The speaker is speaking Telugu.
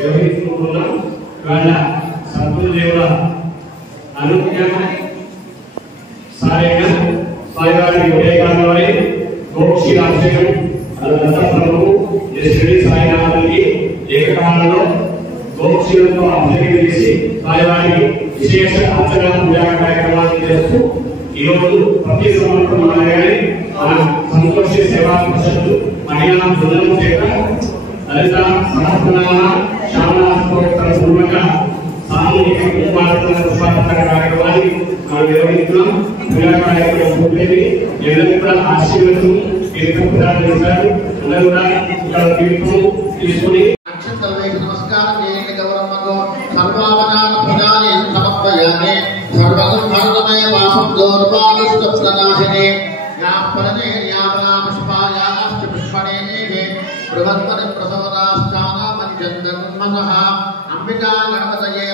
నిర్వహించుకుంటున్నాం. ఇవాళ సద్గురు దేవుల అనుజ్ఞ సారేగా స్వామివారి వివేకానందమై గోక్షి రాజశేఖరం దత్తప్రభు శ్రీ సాయినాథునికి ఏకకాలంలో గోక్షులతో అభిషేకం చేసి స్వామివారికి విశేష అర్చన పూజా కార్యక్రమాన్ని చేస్తూ ఈరోజు ప్రతి సంవత్సరం మన సంతోష సేవా పరిషత్తు మహిళా బృందం చేత లలిత సహస్రనామ శ్యామలాస్తోత్ర పూర్వక సామూహిక పుష్పార్చన కార్యక్రమాన్ని మనం నిర్వహిస్తున్నాం. పూజా కార్యక్రమం పూర్తయింది. అందరూ కూడా ఆశీర్వదం తీర్థప్రదానం చేశారు. అందరూ కూడా ఇక్కడ తీర్థం తీసుకుని నమస్కారం చేయండి. గౌరమ్మకు సర్వావధాన ప్రజాని సమర్పయామి. సర్వసంహరణమయ వాసం దౌర్భాగ్య ప్రనాశిని యా పరమే యావనా పుష్పాయాశ్చ పుష్పణేనే బృహత్పరి ప్రసవదాస్థాన మంజందన్మనః అంబికా గణపతయే